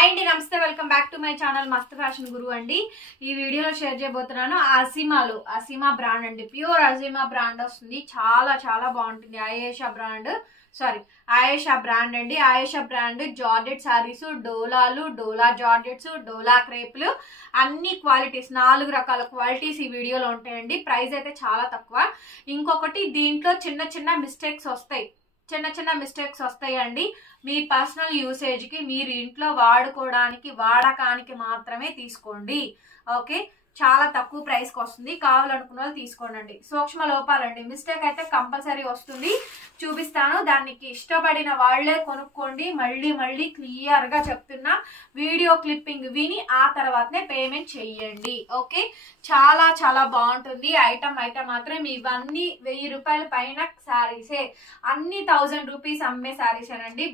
Hi అండి, నమస్తే. Welcome back to my channel మస్త్ ఫ్యాషన్ గురు అండి. ఈ వీడియోలో షేర్ చేయబోతున్నాను అసీమా బ్రాండ్ అండి. ప్యూర్ అసీమా బ్రాండ్ వస్తుంది. చాలా చాలా బాగుంటుంది. ఆయేషా బ్రాండ్ అండి. ఆయేషా బ్రాండ్ జార్జెట్ శారీస్, డోలాలు, డోలా జార్జెట్స్, డోలా క్రేపులు, అన్ని క్వాలిటీస్ 4 రకాల క్వాలిటీస్ ఈ వీడియోలో ఉంటాయండి. ప్రైస్ అయితే చాలా తక్కువ. ఇంకొకటి, దీంట్లో చిన్న చిన్న మిస్టేక్స్ వస్తాయండి. మీ పర్సనల్ యూసేజ్కి, మీరు ఇంట్లో వాడకానికి మాత్రమే తీసుకోండి. ఓకే, చాలా తక్కువ ప్రైస్కి వస్తుంది. కావాలనుకున్న వాళ్ళు తీసుకోండి. సూక్ష్మ లోపాలండి. మిస్టేక్ అయితే కంపల్సరీ వస్తుంది, చూపిస్తాను. దానికి ఇష్టపడిన వాళ్లే కొనుక్కోండి. మళ్ళీ క్లియర్గా చెప్తున్నా. వీడియో క్లిప్పింగ్ విని ఆ తర్వాతనే పేమెంట్ చెయ్యండి. ఓకే, చాలా చాలా బాగుంటుంది. ఐటమ్ అయితే మాత్రం ఇవన్నీ 1000 రూపాయల పైన శారీసే. అన్ని 1000 రూపీస్ అమ్మే శారీసేనండి.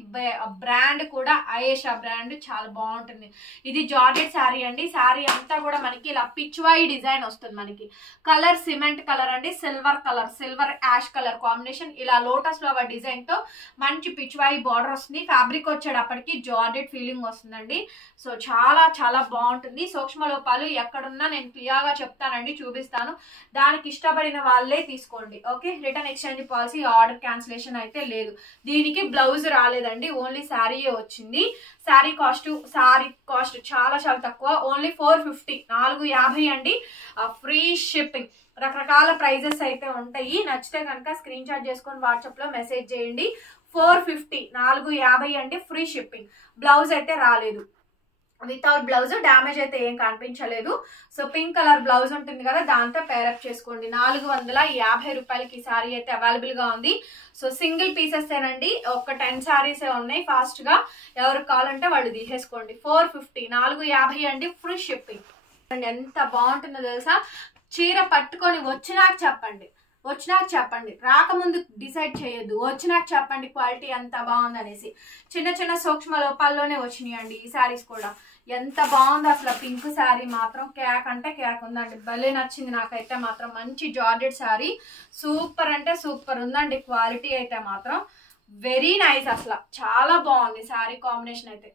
బ్రాండ్ కూడా ఆయేషా బ్రాండ్ చాలా బాగుంటుంది. ఇది జార్జెట్ శారీ అండి. శారీ అంతా కూడా మనకి ఇలా పిచ్వాయి డిజైన్ వస్తుంది. మనకి కలర్ సిమెంట్ కలర్ అండి. Silver ash colour combination. ఇలా లోటస్ ఫ్లవర్ డిజైన్ తో మంచి పిచ్వాయి బార్డర్ వస్తుంది. ఫ్యాబ్రిక్ వచ్చేటప్పటికి జార్జెట్ ఫీలింగ్ వస్తుందండి. సో చాలా చాలా బాగుంటుంది. సూక్ష్మ లోపాలు ఎక్కడున్నా నేను క్లియర్ గా చెప్తానండి, చూపిస్తాను. దానికి ఇష్టపడిన వాళ్ళే తీసుకోండి. Okay, return exchange policy, order cancellation అయితే లేదు. దీనికి బ్లౌజ్ రాలేదండి, ఓన్లీ శారీయే వచ్చింది. శారీ కాస్ట్ చాలా చాలా తక్కువ. ఓన్లీ 450, 450 అండి. Free shipping. రకరకాల ప్రైజెస్ అయితే ఉంటాయి. నచ్చితే కనుక స్క్రీన్ షాట్ చేసుకొని వాట్సాప్ లో మెసేజ్ చేయండి. 450, 450 అండి. Free shipping. బ్లౌజ్ అయితే రాలేదు. వితౌట్ బ్లౌజ్, డ్యామేజ్ అయితే ఏం కనిపించలేదు. సో పింక్ కలర్ బ్లౌజ్ ఉంటుంది కదా, దాంతో పేరప్ చేసుకోండి. 450 రూపాయలకి శారీ అయితే అవైలబుల్ గా ఉంది. సో సింగిల్ పీసెస్ ఏనండి. ఒక 10 శారీసే ఉన్నాయి. ఫాస్ట్ గా ఎవరికి కావాలంటే వాళ్ళు తీసేసుకోండి. 450, 450 అండి. Free shipping. ఎంత బాగుంటుందో తెలుసా. చీర పట్టుకొని వచ్చినాక చెప్పండి. రాకముందు డిసైడ్ చేయొద్దు. వచ్చినాక చెప్పండి క్వాలిటీ ఎంత బాగుందనేసి. చిన్న చిన్న సూక్ష్మ లోపాల్లోనే వచ్చినాయండి ఈ శారీస్ కూడా. ఎంత బాగుంది అసలు. పింక్ శారీ మాత్రం కేక్ అంటే కేక్ ఉందండి. భలే నచ్చింది నాకైతే మాత్రం. మంచి జార్జెట్ శారీ. సూపర్ అంటే సూపర్ ఉందండి. క్వాలిటీ అయితే మాత్రం వెరీ నైస్. అసలు చాలా బాగుంది శారీ కాంబినేషన్ అయితే.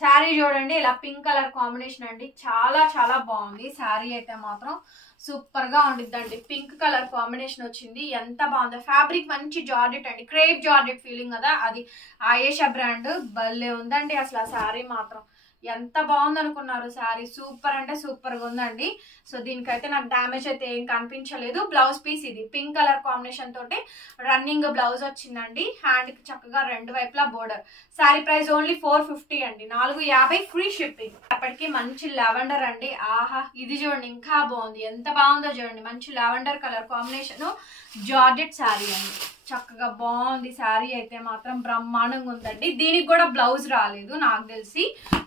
శారీ చూడండి, ఇలా పింక్ కలర్ కాంబినేషన్ అండి. చాలా చాలా బాగుంది శారీ అయితే మాత్రం. సూపర్ గా ఉండిద్దండి. పింక్ కలర్ కాంబినేషన్ వచ్చింది. ఎంత బాగుంది. ఫ్యాబ్రిక్ మంచి జార్జెట్ అండి. క్రేప్ జార్జెట్ ఫీలింగ్ కదా, అది ఆయేషా బ్రాండ్. భలే ఉందండి అసలు ఆ శారీ మాత్రం. ఎంత బాగుంది అనుకున్నారు శారీ. సూపర్ అంటే సూపర్ గా ఉందండి. సో దీనికైతే నాకు డ్యామేజ్ అయితే ఏం కనిపించలేదు. బ్లౌజ్ పీస్ ఇది పింక్ కలర్ కాంబినేషన్ తోటి రన్నింగ్ బ్లౌజ్ వచ్చిందండి. హ్యాండ్ కి చక్కగా 2 వైపులా బోర్డర్. శారీ ప్రైస్ ఓన్లీ 450 అండి. 450 ఫ్రీ షిప్పింగ్. అప్పటికి మంచి లావెండర్ అండి. ఆహా, ఇది చూడండి ఇంకా బాగుంది. ఎంత బాగుందో చూడండి. మంచి lavender colour combination georgette sari అండి. చక్కగా బాగుంది శారీ అయితే మాత్రం. బ్రహ్మాండంగా ఉందండి. దీనికి కూడా బ్లౌజ్ రాలేదు నాకు తెలిసి.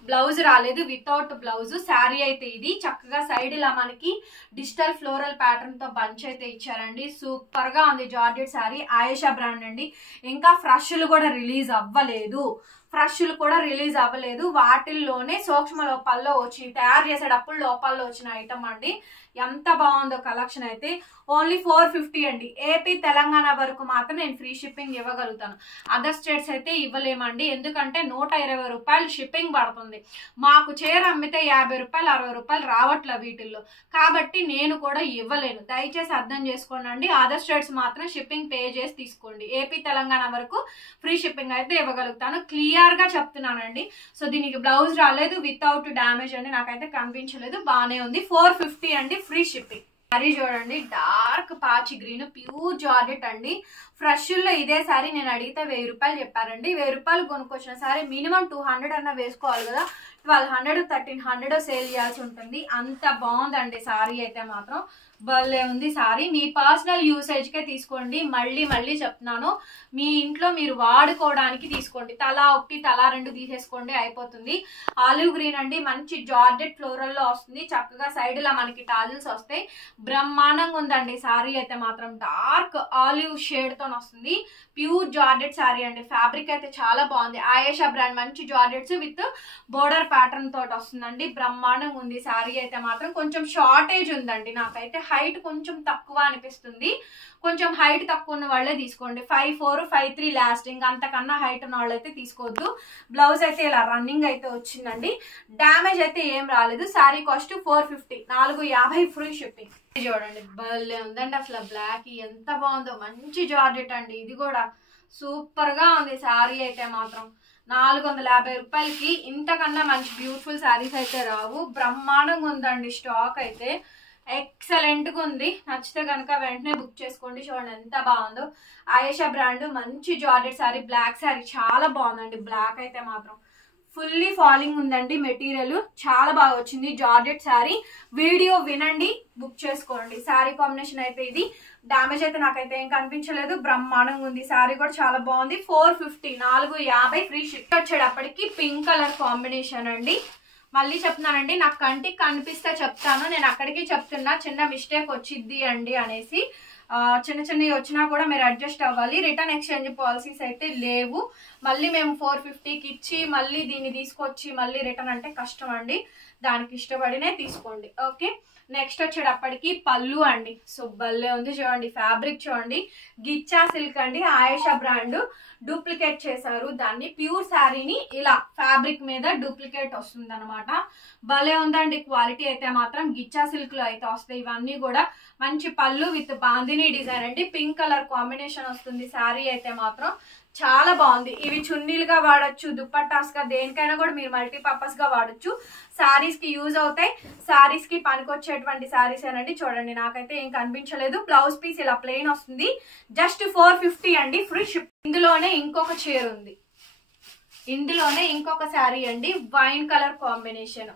బ్లౌజ్ రాలేదు, వితౌట్ బ్లౌజ్ శారీ అయితే ఇది. చక్కగా సైడ్ ఇలా మనకి డిజిటల్ ఫ్లోరల్ ప్యాటర్న్ తో బంచ్ అయితే ఇచ్చారండి. సూపర్ గా ఉంది జార్జెట్ శారీ. ఆయేషా బ్రాండ్ అండి. ఇంకా ఫ్రష్లు కూడా రిలీజ్ అవ్వలేదు. వాటిల్లోనే సూక్ష్మ లోపాల్లో వచ్చి తయారు చేసేటప్పుడు లోపాల్లో వచ్చిన ఐటమ్ అండి. ఎంత బాగుందో కలెక్షన్ అయితే. ఓన్లీ 450 అండి. ఏపీ తెలంగాణ వరకు మాత్రం నేను ఫ్రీ షిప్పింగ్ ఇవ్వగలుగుతాను. అదర్ స్టేట్స్ అయితే ఇవ్వలేమండి. ఎందుకంటే 120 రూపాయలు షిప్పింగ్ పడుతుంది. మాకు చీర అమ్మితే 50 రూపాయలు 60 రూపాయలు రావట్లే వీటిల్లో. కాబట్టి నేను కూడా ఇవ్వలేను. దయచేసి అర్థం చేసుకోండి. అదర్ స్టేట్స్ మాత్రం షిప్పింగ్ పే చేసి తీసుకోండి. ఏపీ తెలంగాణ వరకు ఫ్రీ షిప్పింగ్ అయితే ఇవ్వగలుగుతాను. క్లియర్ గా చెప్తున్నానండి. సో దీనికి బ్లౌజ్ రాలేదు, వితౌట్ డ్యామేజ్ అండి. నాకైతే కనిపించలేదు. బాగానే ఉంది. 450 అండి. Free shipping. శారీ చూడండి, డార్క్ పాచి గ్రీన్, ప్యూర్ జార్జెట్ అండి. ఫ్రెష్ లో ఇదే శారీ నేను అడిగితే 1000 రూపాయలు చెప్పారండి. 1000 రూపాయలు కొనుక్కొచ్చిన శారీ మినిమం 200 అన్న వేసుకోవాలి కదా. 1200, 1300 సేల్ చేయాల్సి ఉంటుంది. అంత బాగుందండి శారీ అయితే మాత్రం. భలే ఉంది శారీ. మీ పర్సనల్ యూసేజ్ కే తీసుకోండి. మళ్ళీ చెప్తున్నాను, మీ ఇంట్లో మీరు వాడుకోవడానికి తీసుకోండి. తలా 1, తలా 2 తీసేసుకోండి, అయిపోతుంది. ఆలివ్ గ్రీన్ అండి. మంచి జార్జెట్ ఫ్లోరల్ లో వస్తుంది. చక్కగా సైడ్ లా మనకి టాజిల్స్ వస్తాయి. బ్రహ్మాండంగా ఉందండి శారీ అయితే మాత్రం. డార్క్ ఆలివ్ షేడ్ తో వస్తుంది. ప్యూర్ జార్జెట్ శారీ అండి. ఫ్యాబ్రిక్ అయితే చాలా బాగుంది. ఆయేషా బ్రాండ్ మంచి జార్జెట్స్ విత్ బోర్డర్ ప్యాటర్న్ తోటి వస్తుందండి. బ్రహ్మాండంగా ఉంది శారీ అయితే మాత్రం. కొంచెం షార్టేజ్ ఉందండి, నాకైతే హైట్ కొంచెం తక్కువ అనిపిస్తుంది. కొంచెం హైట్ తక్కువ ఉన్న వాళ్ళే తీసుకోండి. 5'4", 5'3" లాస్టింగ్, అంతకన్నా హైట్ ఉన్న వాళ్ళైతే తీసుకోవద్దు. బ్లౌజ్ అయితే ఇలా రన్నింగ్ అయితే వచ్చిందండి. డ్యామేజ్ అయితే ఏం రాలేదు. Sari cost 450, 450 free shipping. చూడండి భలే ఉందండి అసలు. బ్లాక్ ఎంత బాగుందో, మంచి జార్జెట్ అండి. ఇది కూడా సూపర్ గా ఉంది శారీ అయితే మాత్రం. 450 రూపాయలకి ఇంతకన్నా మంచి బ్యూటిఫుల్ శారీస్ అయితే రావు. బ్రహ్మాండంగా ఉందండి. స్టాక్ అయితే ఎక్సలెంట్ గా ఉంది. నచ్చితే కనుక వెంటనే బుక్ చేసుకోండి. చూడండి ఎంత బాగుందో. ఆయేషా బ్రాండ్ మంచి జార్జెట్ శారీ, బ్లాక్ శారీ చాలా బాగుందండి. బ్లాక్ అయితే మాత్రం ఫుల్లీ ఫాలింగ్ ఉందండి. మెటీరియల్ చాలా బాగా వచ్చింది. జార్జెట్ శారీ. వీడియో వినండి, బుక్ చేసుకోండి. శారీ కాంబినేషన్ అయితే ఇది. డామేజ్ అయితే నాకైతే ఏం కనిపించలేదు. బ్రహ్మాండంగా ఉంది. శారీ కూడా చాలా బాగుంది. 450, 450 ఫ్రీ షిప్. వచ్చేటప్పటికి పింక్ కలర్ కాంబినేషన్ అండి. మళ్ళీ చెప్తున్నానండి, నాకు కంటికి కనిపిస్తే చెప్తాను. నేను అక్కడికి చెప్తున్నా, చిన్న మిస్టేక్ వచ్చిద్ది అండి అనేసి. చిన్న చిన్నవి వచ్చినా కూడా మీరు అడ్జస్ట్ అవ్వాలి. రిటర్న్ ఎక్స్చేంజ్ పాలసీస్ అయితే లేవు. మళ్ళీ మేము 450కి ఇచ్చి మళ్ళీ దీన్ని తీసుకొచ్చి మళ్ళీ రిటర్న్ అంటే కష్టం అండి. దానికి ఇష్టపడినే తీసుకోండి. ఓకే, నెక్స్ట్ వచ్చేటప్పటికి పళ్ళు అండి. సో భలే ఉంది చూడండి. ఫ్యాబ్రిక్ చూడండి, గిచ్చా సిల్క్ అండి. ఆయేషా బ్రాండ్ డూప్లికేట్ చేశారు దాన్ని. ప్యూర్ శారీని ఇలా ఫ్యాబ్రిక్ మీద డూప్లికేట్ వస్తుంది అనమాట. భలే ఉందండి. క్వాలిటీ అయితే మాత్రం గిచ్చా సిల్క్ లో అయితే వస్తాయి ఇవన్నీ కూడా. మంచి పళ్ళు విత్ బాందిని డిజైన్ అండి. పింక్ కలర్ కాంబినేషన్ వస్తుంది. శారీ అయితే మాత్రం చాలా బాగుంది. ఇవి చున్నీలుగా వాడచ్చు, దుప్పట్టాస్ గా, దేనికైనా కూడా మీరు మల్టీపర్పస్ గా వాడచ్చు. శారీస్ కి యూజ్ అవుతాయి. శారీస్ కి పనికొచ్చేటువంటి శారీస్ ఏనండి. చూడండి నాకైతే ఏం కనిపించలేదు. బ్లౌజ్ పీస్ ఇలా ప్లెయిన్ వస్తుంది. జస్ట్ 450 అండి, ఫ్రీ షిప్. ఇందులోనే ఇంకొక చీర ఉంది. ఇందులోనే ఇంకొక శారీ అండి, వైన్ కలర్ కాంబినేషన్.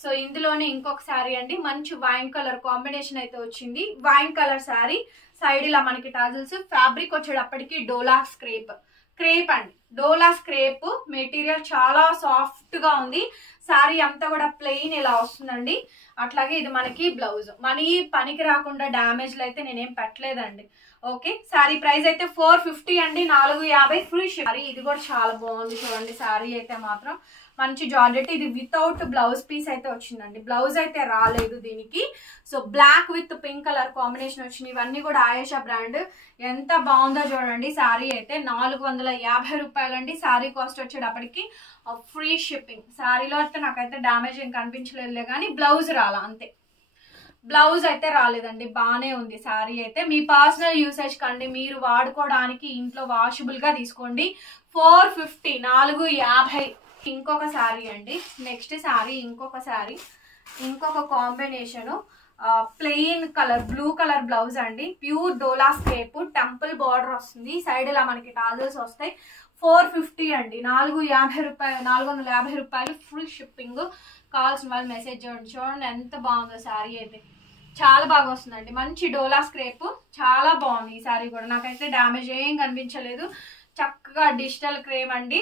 సో ఇందులోనే ఇంకొక శారీ అండి, మంచి వైన్ కలర్ కాంబినేషన్ అయితే వచ్చింది. Wine colour sari. సైడ్ ఇలా మనకి టాజిల్స్. ఫ్యాబ్రిక్ వచ్చేటప్పటికి డోలా క్రేప్ అండి. డోలా స్క్రేప్ మెటీరియల్ చాలా సాఫ్ట్ గా ఉంది. శారీ అంతా కూడా ప్లెయిన్ ఇలా వస్తుందండి. అట్లాగే ఇది మనకి బ్లౌజ్. మనీ పనికి రాకుండా డ్యామేజ్లు అయితే నేనేం పెట్టలేదండి. ఓకే, శారీ ప్రైస్ అయితే 450 అండి, 450 ఫ్రీ షిప్. ఇది కూడా చాలా బాగుంది చూడండి. శారీ అయితే మాత్రం మంచి జార్జెట్. ఇది వితౌట్ బ్లౌజ్ పీస్ అయితే వచ్చిందండి. బ్లౌజ్ అయితే రాలేదు దీనికి. So black with pink colour combination వచ్చింది. ఇవన్నీ కూడా ఆయేషా బ్రాండ్. ఎంత బాగుందో చూడండి. శారీ అయితే 450 రూపాయలండి. శారీ కాస్ట్ వచ్చేటప్పటికి ఫ్రీ షిప్పింగ్. శారీలో అయితే నాకైతే డ్యామేజ్ ఏం కనిపించలేదులే కానీ బ్లౌజ్ రాలా అంతే. బ్లౌజ్ అయితే రాలేదండి. బాగానే ఉంది శారీ అయితే. మీ పర్సనల్ యూసేజ్ కండి, మీరు వాడుకోవడానికి ఇంట్లో వాషబుల్ గా తీసుకోండి. 450, 450. ఇంకొక శారీ అండి. నెక్స్ట్ శారీ ఇంకొక శారీ, ఇంకొక combination. Plain colour blue colour blouse అండి. ప్యూర్ డోలా స్కేప్, టెంపుల్ బార్డర్ వస్తుంది. సైడ్ ఇలా మనకి టాజల్స్ వస్తాయి. 450 అండి, 450 రూపాయలు, 450 రూపాయలు ఫ్రీ షిప్పింగ్. కావాల్సిన వాళ్ళు మెసేజ్ చేయండి. చూడండి ఎంత బాగుందో శారీ అయితే. చాలా బాగా వస్తుందండి. మంచి డోలా స్క్రేప్. చాలా బాగుంది ఈ శారీ కూడా. నాకైతే డ్యామేజ్ ఏం కనిపించలేదు. చక్కగా డిజిటల్ క్రేమ్ అండి.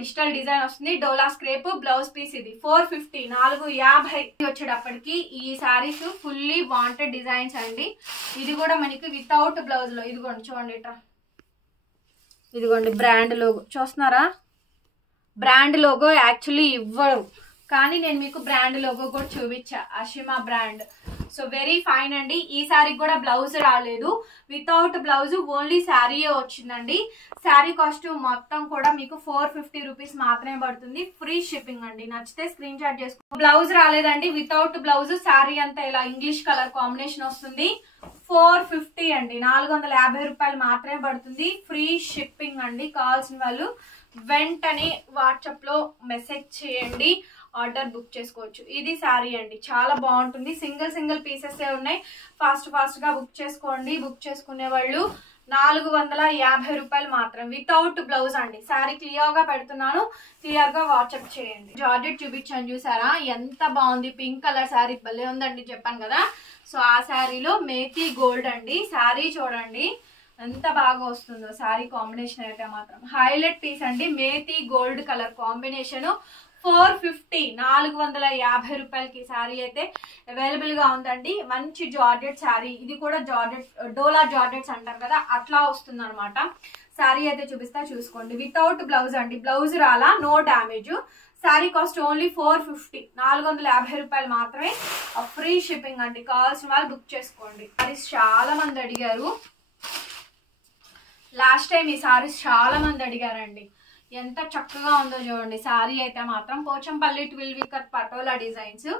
డిజిటల్ డిజైన్ వస్తుంది. డోలా స్క్రేప్. బ్లౌజ్ పీస్ ఇది 450, 450 వచ్చేటప్పటికి. ఈ శారీస్ ఫుల్లీ వాంటెడ్ డిజైన్స్ అండి. ఇది కూడా మనకి వితౌట్ బ్లౌజ్ లో. ఇదిగోండి చూడండి ఇట్లా. ఇదిగోండి బ్రాండ్ లోగో చూస్తున్నారా. బ్రాండ్ లోగో యాక్చువల్లీ ఇవ్వరు, కానీ నేను మీకు బ్రాండ్ లోగో కూడా చూపించా. Ashima brand. So very fine అండి. ఈ శారీకి కూడా బ్లౌజ్ రాలేదు. వితౌట్ బ్లౌజ్ ఓన్లీ శారీయే వచ్చిందండి. శారీ కాస్ట్ మొత్తం కూడా మీకు 450 రూపీస్ మాత్రమే పడుతుంది. ఫ్రీ షిప్పింగ్ అండి. నచ్చితే స్క్రీన్ షాట్ చేసుకో. బ్లౌజ్ రాలేదండి. వితౌట్ బ్లౌజ్ శారీ అంతా ఇలా ఇంగ్లీష్ కలర్ కాంబినేషన్ వస్తుంది. 450 అండి, 450 రూపాయలు మాత్రమే పడుతుంది. ఫ్రీ షిప్పింగ్ అండి. కావాల్సిన వాళ్ళు వెంటనే వాట్సాప్ లో మెసేజ్ చేయండి, ఆర్డర్ బుక్ చేసుకోవచ్చు. ఇది శారీ అండి. చాలా బాగుంటుంది. సింగిల్ పీసెస్ ఉన్నాయి. ఫాస్ట్ గా బుక్ చేసుకోండి. బుక్ చేసుకునే వాళ్ళు 450 రూపాయలు మాత్రం, వితౌట్ బ్లౌజ్ అండి. శారీ క్లియర్ గా పెడుతున్నాను, క్లియర్ గా వాట్సాప్ చేయండి. జార్జెట్ చూపించాను చూసారా, ఎంత బాగుంది. పింక్ కలర్ శారీ భలే ఉందండి, చెప్పాను కదా. సో ఆ శారీలో మేతి గోల్డ్ అండి. శారీ చూడండి ఎంత బాగా వస్తుందో. శారీ కాంబినేషన్ అయితే మాత్రం హైలైట్ పీస్ అండి. Methi gold colour combination. 450 450 రూపాయలకి శారీ అయితే అవైలబుల్ గా ఉందండి. మంచి జార్జెట్ శారీ, ఇది కూడా జార్జెట్ డోలా జార్జెట్స్ అంటారు కదా, అట్లా వస్తుంది అనమాట. శారీ అయితే చూపిస్తా చూసుకోండి. వితౌట్ బ్లౌజ్ అండి, బ్లౌజ్ రాలా, no damage. Sari cost only 450 450 రూపాయలు మాత్రమే. ఫ్రీ షిప్పింగ్ అండి. కావాల్సిన వాళ్ళు బుక్ చేసుకోండి. సారీస్ చాలా మంది అడిగారు లాస్ట్ టైం, ఈ సారీస్ చాలా మంది అడిగారండి. ఎంత చక్కగా ఉందో చూడండి. శారీ అయితే మాత్రం పోచంపల్లి ట్విల్ వికట్ patola designs,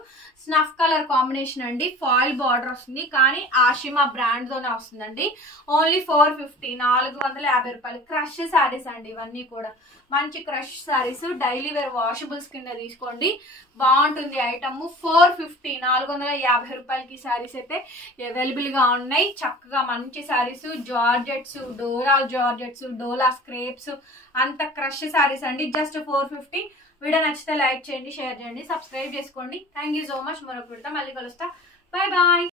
snuff colour combination అండి. ఫాయిల్ బార్డర్ వస్తుంది, కానీ ఆషిమా బ్రాండ్ తోనే వస్తుందండి. ఓన్లీ 450 450 రూపాయలు. క్రష్ శారీస్ అండి ఇవన్నీ కూడా, మంచి క్రష్ శారీస్. డైలీ వేర్ వాషబుల్స్ కింద తీసుకోండి, బాగుంటుంది ఐటమ్. 450 450 రూపాయలకి శారీస్ అయితే అవైలబుల్ గా ఉన్నాయి. చక్కగా మంచి శారీస్, జార్జెట్స్, డోరాల్ జార్జెట్స్, డోలా స్క్రేప్స్, అంత క్రష్ శారీస్ అండి. జస్ట్ 450. వీడియో నచ్చితే లైక్ చేయండి, షేర్ చేయండి, సబ్స్క్రైబ్ చేసుకోండి. Thank you so much. మరొక వీడియోతో మళ్ళీ కలుస్తా. Bye bye.